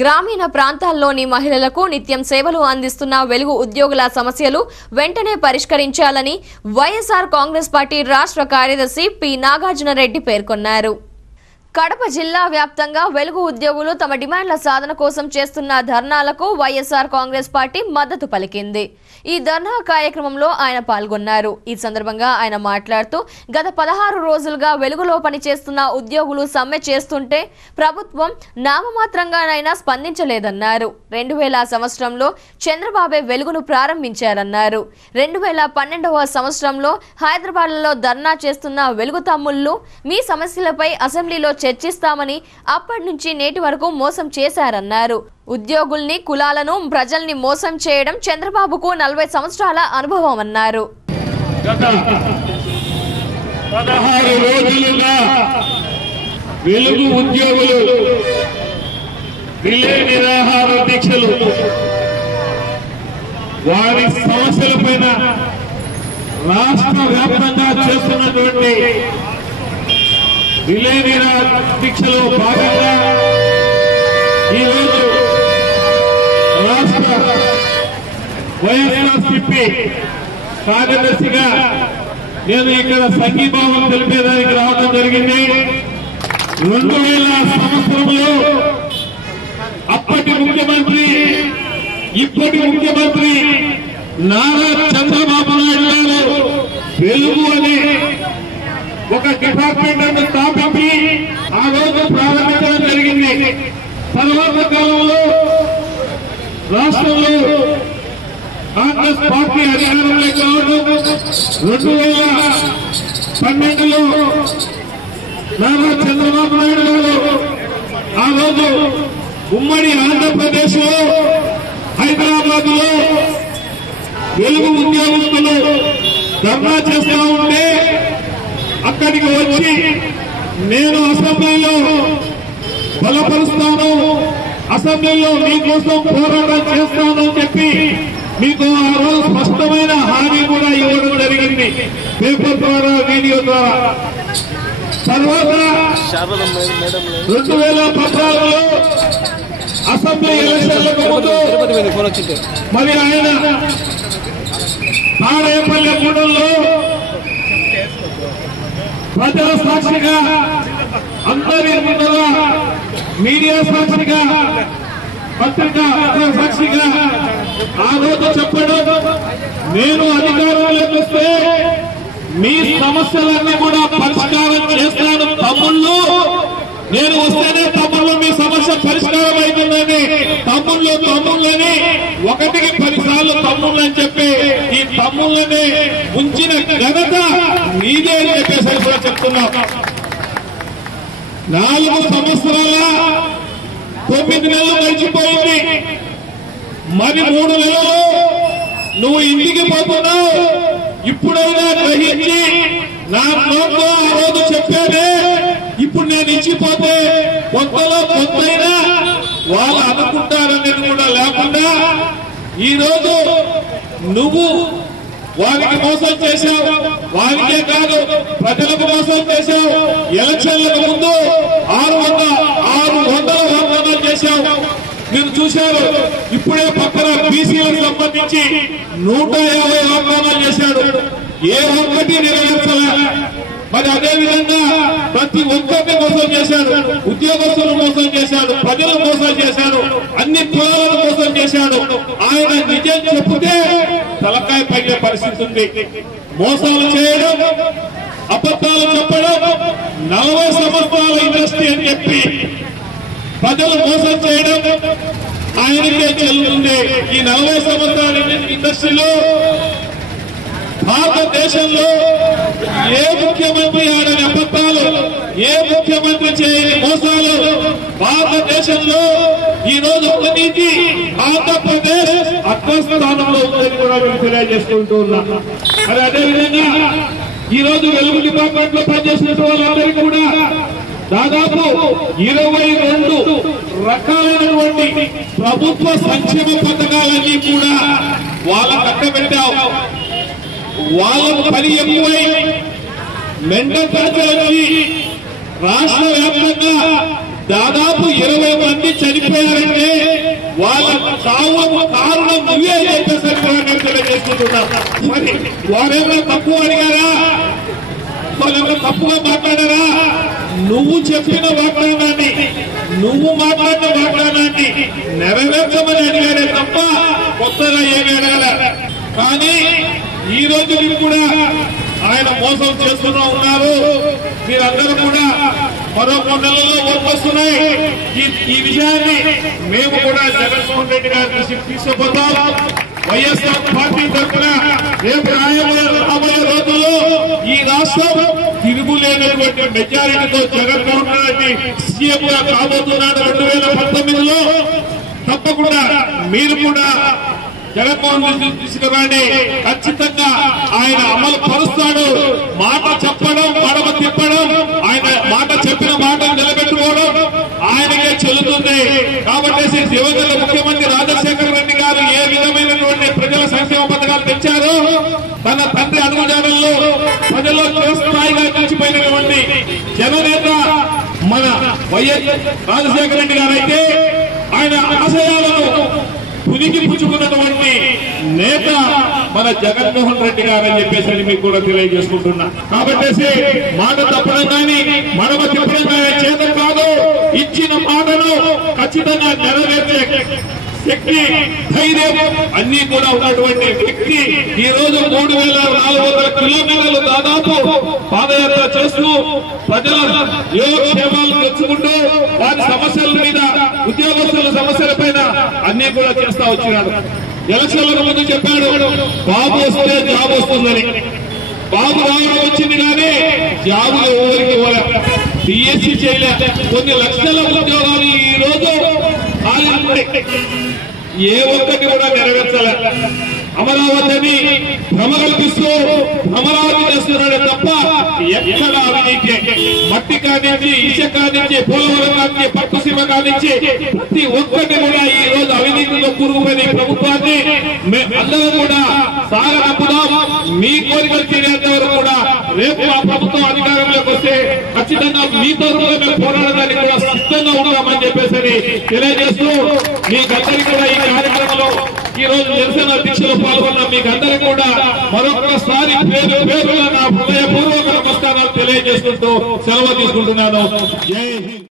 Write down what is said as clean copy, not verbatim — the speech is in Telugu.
గ్రామీణ ప్రాంతాల్లోని మహిళలకు నిత్యం సేవలు అందిస్తున్న వెలుగు ఉద్యోగుల సమస్యలు వెంటనే పరిష్కరించాలని వైఎస్ఆర్ కాంగ్రెస్ పార్టీ రాష్ట్ర కార్యదర్శి పి నాగార్జున రెడ్డి పేర్కొన్నారు. కడప జిల్లా వ్యాప్తంగా వెలుగు ఉద్యోగులు తమ డిమాండ్ల సాధన కోసం చేస్తున్న ధర్నాలకు వైఎస్ఆర్ కాంగ్రెస్ పార్టీ మద్దతు పలికింది. ఈ ధర్నా కార్యక్రమంలో ఆయన పాల్గొన్నారు. ఈ సందర్భంగా ఆయన మాట్లాడుతూ గత 16 రోజులుగా వెలుగులో పనిచేస్తున్న ఉద్యోగులు సమ్మె చేస్తుంటే ప్రభుత్వం నామమాత్రంగానైనా స్పందించలేదన్నారు. 2000 సంవత్సరంలో చంద్రబాబే వెలుగును ప్రారంభించారన్నారు. 2012వ సంవత్సరంలో హైదరాబాద్లో ధర్నా చేస్తున్న వెలుగు తమ్ముళ్లు మీ సమస్యలపై అసెంబ్లీలో చర్చిస్తామని అప్పటి నుంచి నేటి వరకు మోసం చేశారన్నారు. ఉద్యోగుల్ని కులాలను ప్రజల్ని మోసం చేయడం చంద్రబాబుకు 40 సంవత్సరాల అనుభవం అన్నారు. గత 16 రోజులుగా వెలుగు ఉద్యోగులు రిలే నిరాహార దీక్షలు వారి సమస్యలపైన రాష్ట్ర వ్యాప్తంగా చేస్తున్నటువంటి రిలే నిరాహార దీక్షలో భాగంగా ఈరోజు రాష్ట్ర వైఎస్ఆర్సీపీ కార్యదర్శిగా నేను ఇక్కడ సంఘీభావం తెలిపేదానికి రావడం జరిగింది. 2000 సంవత్సరంలో అప్పటి ముఖ్యమంత్రి ఇప్పటి ముఖ్యమంత్రి నారా చంద్రబాబు నాయుడు గారు వెలుగు అనే ఒక డిపార్ట్మెంట్ స్థాపించి ఆ రోజు ప్రారంభించడం జరిగింది. తర్వాత కాలంలో రాష్ట్రంలో కాంగ్రెస్ పార్టీ అధికారంలోకి రావడం 2012లో నారా చంద్రబాబు నాయుడు గారు ఆ రోజు ఉమ్మడి ఆంధ్రప్రదేశ్ లో హైదరాబాద్ లో వెలుగు ఉద్యోగస్తులు ధర్నా చేస్తూ ఉంటే అక్కడికి వచ్చి నేను అసెంబ్లీలో బలపరుస్తాను, అసెంబ్లీలో మీకోసం పోరాటం చేస్తానని చెప్పి మీకు ఆ రోజు స్పష్టమైన హామీ కూడా ఇవ్వడం జరిగింది, పేపర్ ద్వారా వీడియో ద్వారా. తర్వాత 2014లో అసెంబ్లీ ఎలక్షన్లకు ముందు మరి ఆయన తాడేపల్లి గూడెంలో ప్రజల సాక్షిగా అందరి ముందర మీడియా సాక్షిగా పత్రికా సాక్షిగా ఆ రోజు చెప్పడం, నేను అధికారంలోకి వస్తే మీ సమస్యలన్నీ కూడా పరిష్కారం చేస్తాను తమ్ముళ్ళు, నేను వస్తేనే తమ్ముళ్ళు మీ సమస్య పరిష్కారం అవుతుందని తమ్ముళ్ళని 1కి 10 సార్లు తమ్ముళ్ళు అని చెప్పి ఈ తమ్ముళ్ళని ఉంచిన ఘనత మీదే అని చెప్పేసి కూడా చెప్తున్నాం. 4 సంవత్సరాల 9 నెలలు గడిచిపోయింది. మరి 3 నెలలు నువ్వు ఇంటికి పోతున్నావు. ఇప్పుడైనా గ్రహించి నా నోట్లో ఆ రోజు చెప్పానే, ఇప్పుడు నేను ఇచ్చిపోతే కొంతలో కొంతైనా వాళ్ళు అనుకుంటారనేది కూడా లేకుండా ఈరోజు నువ్వు వారికి మోసం చేశావు. వారికే కాదు ప్రజలకు మోసం చేశావు. ఎలక్షన్లకు ముందు 600 వాగ్దానాలు చేశావు, మీరు చూశారు. ఇప్పుడే పక్కన బీసీలకు సంబంధించి 150 వాగ్దానాలు చేశాడు, ఏ ఒక్కటి నెరవేర్చలే. మరి అదేవిధంగా ప్రతి ఒక్కరిని మోసం చేశాడు, ఉద్యోగస్తులను మోసం చేశాడు, ప్రజలను మోసం చేశాడు, అన్ని కులాలను మోసం చేశాడు. ఆయన నిజం చెప్తే తలకాయ పైన పరిస్థితి ఉంది. మోసాలు చేయడం, అబద్ధాలు చెప్పడం, 40 సంవత్సరాల ఇండస్ట్రీ అని చెప్పి ప్రజలు మోసం చేయడం ఆయనకే చెల్లుతుంది. ఈ 40 సంవత్సరాల ఇండస్ట్రీలో భారతదేశంలో ఏ ముఖ్యమంత్రి ఆడని అబద్ధాలు, ఏ ముఖ్యమంత్రి చేయని మోసాలు భారతదేశంలో ఈ రోజు ఉన్నది ఆంధ్రప్రదేశ్ అగ్రస్థానంలో ఉందని కూడా మేము తెలియజేసుకుంటూ ఉన్నాం. మరి అదేవిధంగా ఈ రోజు వెలుగు డిపార్ట్మెంట్ లో పనిచేసిన వాళ్ళందరికీ కూడా దాదాపు 22 రకాలైనటువంటి ప్రభుత్వ సంక్షేమ పథకాలన్నీ కూడా వాళ్ళకు అట్టబెట్టావు. వాళ్ళకు పని ఎక్కువై మెంటల్ టార్చర్ వచ్చి రాష్ట్ర వ్యాప్తంగా దాదాపు 20 మంది చనిపోయారంటే చావులకు కారణం నువ్వే చెప్పేసరి నేను తెలియజేసుకుంటున్నా. మరి వారేమో తక్కువ అడిగారా, వాళ్ళేమో తప్పుగా మాట్లాడారా? నువ్వు చెప్పిన వాగ్దానాన్ని, నువ్వు మాట్లాడిన వాగ్దానాన్ని నెరవేర్చమని అడిగాడే తప్ప కొత్తగా ఏమీ అడగల. కానీ ఈ రోజు కూడా ఆయన మోసం చేస్తూనే ఉన్నారు. మీరందరూ కూడా మరో 3 నెలల్లో ఓట్లు వస్తున్నాయి. ఈ విషయాన్ని మేము కూడా జగన్మోహన్ రెడ్డి గారి దృష్టికి తీసుకుపోతాం. వైఎస్ఆర్ పార్టీ తరఫున రేపు రాబోయే రోజుల్లో ఈ రాష్ట్రం తిరుగులేనటువంటి మెజారిటీతో జగన్మోహన్ రెడ్డి సీఎం గా కాబోతున్నాడు 2019లో. తప్పకుండా మీరు కూడా జగన్మోహన్ రెడ్డి తీసుకురండి. ఖచ్చితంగా ఆయన అమలు పరుస్తాడు. మాట చెప్పడం, మడమ తిప్పడం, ఆయన మాట చెప్పిన మాట నిలబెట్టుకోవడం ఆయనకే చెల్లుతుంది. కాబట్టి దివంగత ముఖ్యమంత్రి రాజశేఖర రెడ్డి గారు ఏ విధమైనటువంటి ప్రజల సంక్షేమ పథకాలు తెచ్చారో, తన తండ్రి అడుగుజాడల్లో ప్రజల్లో చిరస్థాయిగా నిలిచిపోయినటువంటి జననేత మన వైఎస్ రాజశేఖర రెడ్డి గారు అయితే ఆయన ఆశయాలను పునికి పుచ్చుకున్నటువంటి నేత మన జగన్మోహన్ రెడ్డి గారు అని చెప్పేసి మీకు కూడా తెలియజేసుకుంటున్నా. కాబట్టి మాట తప్పడం కానీ మడమ తిప్పడం కానీ చేత కాదు. ఇచ్చిన మాటను ఖచ్చితంగా నెరవేర్చే శక్తి, ధైర్యం అన్ని కూడా ఉన్నటువంటి వ్యక్తి ఈ రోజు 3,400 కిలోమీటర్లు దాదాపు పాదయాత్ర చేస్తూ ప్రజల యోగక్షేమాలు తెచ్చుకుంటూ వారి సమస్యల మీద, ఉద్యోగస్తుల సమస్యల పైన అన్ని కూడా చేస్తా వచ్చినాడు. ఎలక్షన్లకు ముందు చెప్పాడు బాబు వస్తే జాబ్ వస్తుందని. బాబు రావడం వచ్చింది కానీ జాబులు ఎవరికి ఇవ్వలే, డిఎస్సీ చేయలే. కొన్ని లక్షల ఉద్యోగాలు ఈ రోజు ఏ ఒక్కటి కూడా నెరవేర్చలే. అమరావతిని భ్రమ కల్పిస్తూ అమరావతి చేస్తున్నాడే తప్ప ఎక్కడ అవినీతి, మట్టి కానించి, ఇసుక కానించి, పోలవరం కానించి, పట్టుసీమ కానించి ప్రతి ఒక్కటి కూడా ఈ రోజు అవినీతిలో కూరుకుపోయిన ప్రభుత్వాన్ని అందరూ కూడా సాగనంపుదాం. మీ కోరికలు తీరేంత వరకు కూడా రేపు ఆ ప్రభుత్వం అధికారంలోకి వస్తే ఖచ్చితంగా మీతో మేము పోరాడడానికి కూడా సిద్ధంగా ఉంటామని చెప్పేసి తెలియజేస్తూ మీకందరికీ కూడా ఈ కార్యక్రమంలో ఈ రోజు నిరసన దీక్షలో పాల్గొన్న మీకందరికీ కూడా మరొకసారి పేరుగా నా హృదయపూర్వక నమస్కారాలు తెలియజేసుకుంటూ సెలవు తీసుకుంటున్నాను. జై హింద్.